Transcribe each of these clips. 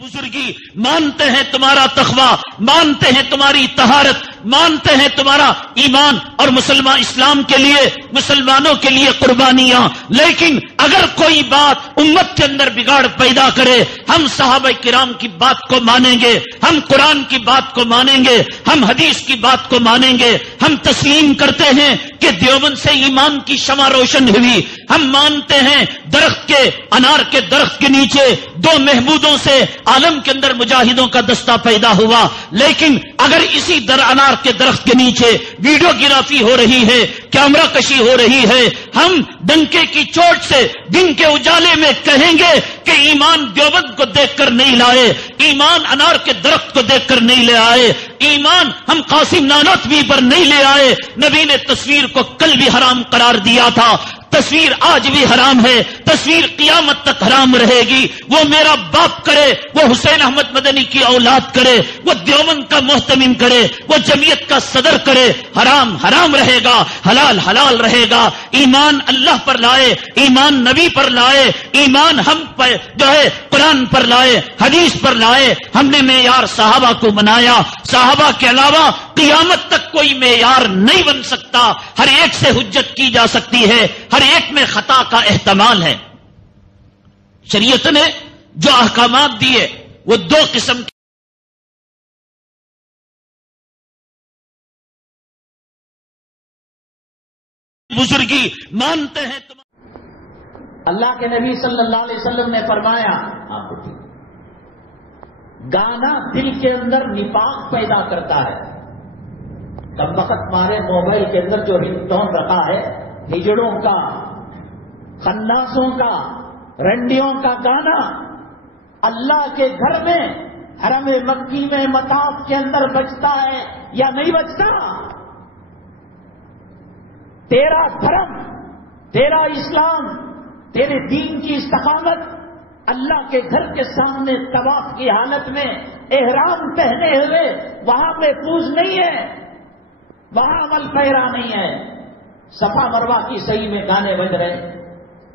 بزرگی، مانتے ہیں تمہارا تقوی، مانتے ہیں تمہاری طہارت، مانتے ہیں تمہارا ایمان اور اسلام کے لیے، مسلمانوں کے لیے قربانیاں، لیکن اگر کوئی بات امت کے اندر بگاڑ پیدا کرے، ہم صحابہ کرام کی بات کو مانیں گے، ہم قرآن کی بات کو مانیں گے، ہم حدیث کی بات کو مانیں گے، ہم تسلیم کرتے ہیں کہ دیوبند سے ایمان کی شمع روشن ہوئی، ہم مانتے ہیں درخت کے، انار کے درخت کے نیچے دو محمودوں سے عالم کے اندر مجاہدوں کا دستہ پیدا ہوا، لیکن اگر اسی انار کے درخت کے نیچے ویڈیوگرافی ہو رہی ہے، کیمرہ کشی ہو رہی ہے، ہم ڈنکے کی چوٹ سے دن کے اجالے میں کہیں گے کہ ایمان دیوبند کو دیکھ کر نہیں لائے، ایمان انار کے درخت کو دیکھ کر نہیں لے آئے، ایمان ہم قاسم نانوتوی پر نہیں لے آئے۔ نبی نے تصویر کو کل بھی حرام قرار دیا تھا، تصویر آج بھی حرام ہے، تصویر قیامت تک حرام رہے گی۔ وہ میرا باپ کرے، وہ حسین احمد مدنی کی اولاد کرے، وہ دیوبند کا محتمم کرے، وہ جمعیت کا صدر کرے، حرام حرام رہے گا، حلال حلال رہے گا۔ ایمان اللہ پر لائے، ایمان نبی پر لائے، ایمان ہم پر جو ہے قرآن پر لائے، حدیث پر لائے۔ ہم نے معیار صحابہ کو بنایا، صحابہ کے علاوہ قیامت تک کوئی معیار نہیں بن سکتا۔ ہر ایک سے حجت کی جا سکتی ہے، ہر ایک میں خطا کا احتمال ہے۔ شریعت نے جو احکامات دیے وہ دو قسم کے بزرگی مانتے ہیں۔ اللہ کے نبی صلی اللہ علیہ وسلم نے فرمایا، گانا دل کے اندر نفاق پیدا کرتا ہے۔ کم وقت ہمارے موبائل کے اندر جو رنگ ٹون رکھا ہے، ہجڑوں کا، خناسوں کا، رنڈیوں کا گانا، اللہ کے گھر میں حرم مکی میں مطاف کے اندر بجتا ہے یا نہیں بجتا؟ تیرا دھرم، تیرا اسلام، تیرے دین کی استقامت اللہ کے گھر کے سامنے طواف کی حالت میں احرام پہنے ہوئے وہاں محفوظ نہیں ہے، وہاں عمل پیرا نہیں ہے۔ صفا مروہ کی صحیح میں گانے بج رہے،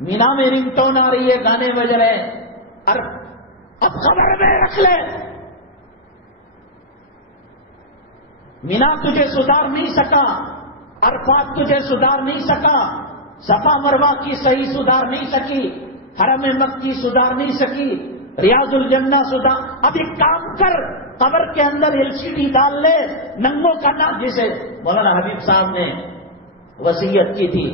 مینا میں رنگ ٹون آ رہی ہے، گانے بج رہے، اب خبر میں رکھ لے، مینا تجھے سدھار نہیں سکا، عرفات تجھے سدھار نہیں سکا، صفا مروہ کی صحیح سدھار نہیں سکی، حرم مکی سدھار نہیں سکی، ریاض الجنہ سدھار۔ اب ایک کام کر، قبر کے اندر LCD ڈال لے، ننگوں کا نام، جسے مولانا حبیب صاحب نے وصیت کی تھی،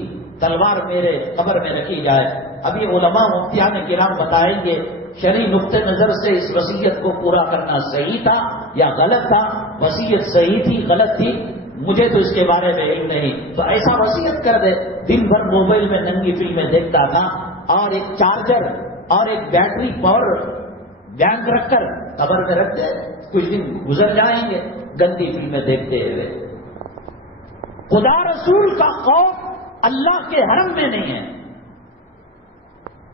تلوار میرے قبر میں رکھی جائے۔ ابھی علماء مفتیان کرام بتائیں گے شرعی نقطہ نظر سے اس وصیت کو پورا کرنا صحیح تھا یا غلط تھا، وصیت صحیح تھی غلط تھی مجھے تو اس کے بارے میں علم نہیں، تو ایسا وصیت کر دے۔ دن بھر موبائل میں ننگی فلمیں دیکھتا تھا، اور ایک چارجر اور ایک بیٹری پاور بینک رکھ کر قبر میں رکھ دے، کچھ دن گزر جائیں گے گندی فلمیں دیکھتے ہوئے۔ خدا رسول کا خوف اللہ کے حرم میں نہیں ہے۔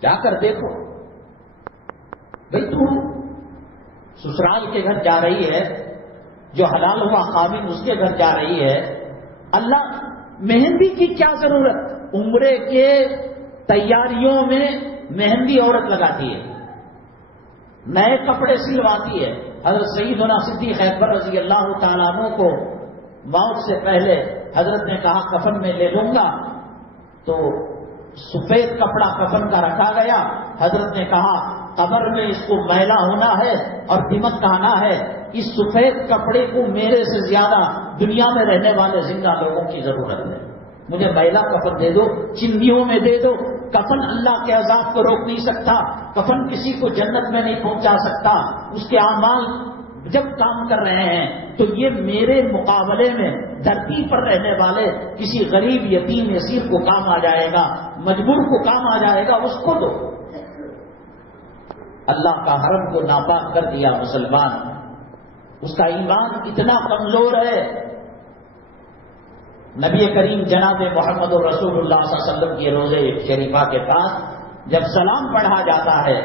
جا کر دیکھو بھئی، تو سسرال کے گھر جا رہی ہے، جو حلال ہوا خامن اس کے گھر جا رہی ہے، اللہ مہندی کی کیا ضرورت؟ عمرے کے تیاریوں میں مہندی عورت لگاتی ہے، نئے کپڑے سلواتی ہے۔ حضرت سیدنا صدیق اکبر رضی اللہ تعالیٰ عنہ کو موت سے پہلے حضرت نے کہا کفن میں لے لوں گا، تو سفید کپڑا کفن کا رکھا گیا۔ حضرت نے کہا قبر میں اس کو میلا ہونا ہے اور دمک کہنا ہے، اس سفید کپڑے کو میرے سے زیادہ دنیا میں رہنے والے زندہ لوگوں کی ضرورت ہے، مجھے میلا کفن دے دو، چندیوں میں دے دو۔ کفن اللہ کے عذاب کو روک نہیں سکتا، کفن کسی کو جنت میں نہیں پہنچا سکتا، اس کے اعمال جب کام کر رہے ہیں تو یہ میرے مقابلے میں دھرتی پر رہنے والے کسی غریب یتیم اسیر کو کام آ جائے گا، مجبور کو کام آ جائے گا، اس کو دو۔ اللہ کا حرم کو ناپاک کر دیا مسلمان، اس کا ایمان اتنا کمزور ہے۔ نبی کریم جناب محمد رسول اللہ صلی اللہ علیہ وسلم کی روضے شریفہ کے پاس جب سلام پڑھا جاتا ہے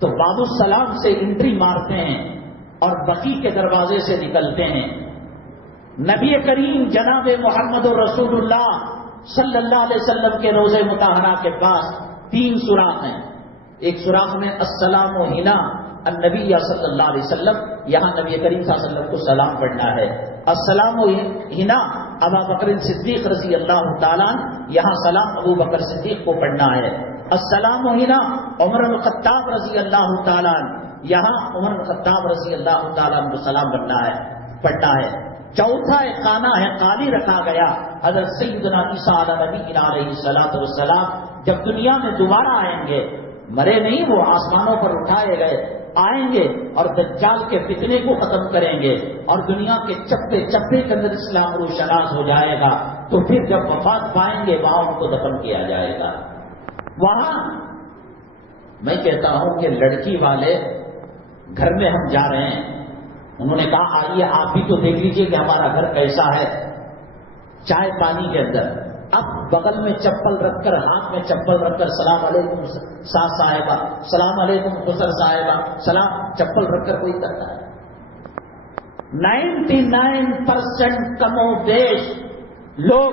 تو باب السلام سے انٹری مارتے ہیں اور بقی کے دروازے سے نکلتے ہیں۔ نبی کریم جناب محمد رسول اللہ صلی اللہ علیہ وسلم کے روضے مطہرہ کے پاس 3 سوراخ ہیں، ایک سوراخ میں السلام و ہنا النبی صلی اللہ علیہ وسلم، یہاں نبی کریم صلی اللہ علیہ وسلم کو سلام پڑھنا ہے. السلام ہنا ابا بکر صدیق رضی اللہ تعالیٰ، یہاں سلام ابو بکر صدیق کو پڑھنا ہے. السلام ہنا عمر الخطاب رضی اللہ تعالیٰ، یہاں عمر الخطاب رضی اللہ تعالیٰ کو سلام پڑھنا ہے. چوتھا ایک خانہ ہے خالی رکھا گیا حضرت سیدنا عیسیٰ علیہ الصلوۃ والسلام جب دنیا میں دوبارہ آئیں گے، مرے نہیں، وہ آسمانوں پر اٹھائے گئے، آئیں گے اور دجال کے فتنے کو ختم کریں گے اور دنیا کے چپے چپے کے اندر اسلام روشناس ہو جائے گا. تو پھر جب وفات پائیں گے وہاں ان کو دفن کیا جائے گا. وہاں میں کہتا ہوں کہ لڑکی والے گھر میں ہم جا رہے ہیں، انہوں نے کہا آئیے آپ بھی تو دیکھ لیجئے کہ ہمارا گھر کیسا ہے. چائے پانی کے اندر اب بغل میں چپل رکھ کر، ہاتھ میں چپل رکھ کر سلام علیکم ساس صاحبہ، سلام علیکم خسر صاحبہ، سلام، چپل رکھ کر کوئی کرتا ہے؟ 99% کم و بیش لوگ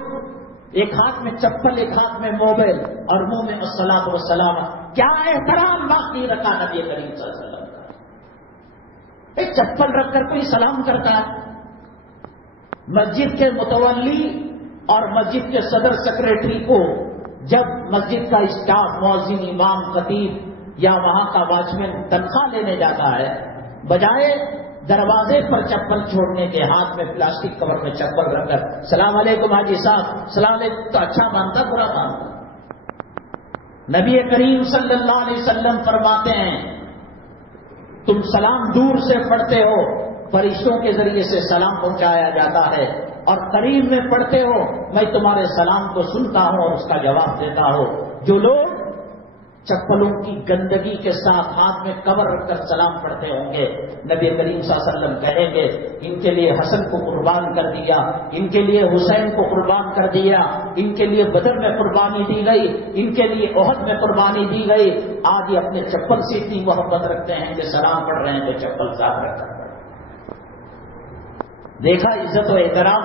ایک ہاتھ میں چپل، ایک ہاتھ میں موبائل اور منہ میں الصلاۃ والسلام. کیا احترام باقی رکھا نبی کریم صلی اللہ علیہ وسلم کا؟ ایک چپل رکھ کر کوئی سلام کرتا ہے؟ مسجد کے متولی اور مسجد کے صدر سیکریٹری کو جب مسجد کا اسٹاف، مؤذن، امام، خطیب یا وہاں کا واچ مین تنخواہ لینے جاتا ہے، بجائے دروازے پر چپل چھوڑنے کے ہاتھ میں پلاسٹک کور میں چپل رکھ کر سلام علیکم حاجی صاحب، سلام علیکم، تو اچھا مانتا برا مانتا؟ نبی کریم صلی اللہ علیہ وسلم فرماتے ہیں تم سلام دور سے پڑھتے ہو، فرشتوں کے ذریعے سے سلام پہنچایا جاتا ہے، اور قریب میں پڑھتے ہو میں تمہارے سلام کو سنتا ہوں اور اس کا جواب دیتا ہوں. جو لوگ چپلوں کی گندگی کے ساتھ ہاتھ میں کور رکھ کر سلام پڑھتے ہوں گے، نبی کریم صلی اللہ علیہ وسلم کہیں گے ان کے لیے حسن کو قربان کر دیا، ان کے لیے حسین کو قربان کر دیا، ان کے لیے بدر میں قربانی دی گئی، ان کے لیے احد میں قربانی دی گئی. آج یہ اپنے چپل سے اتنی محبت رکھتے ہیں کہ سلام پڑھ رہے ہیں تو چپل صاف رکھ کر. دیکھا عزت و احترام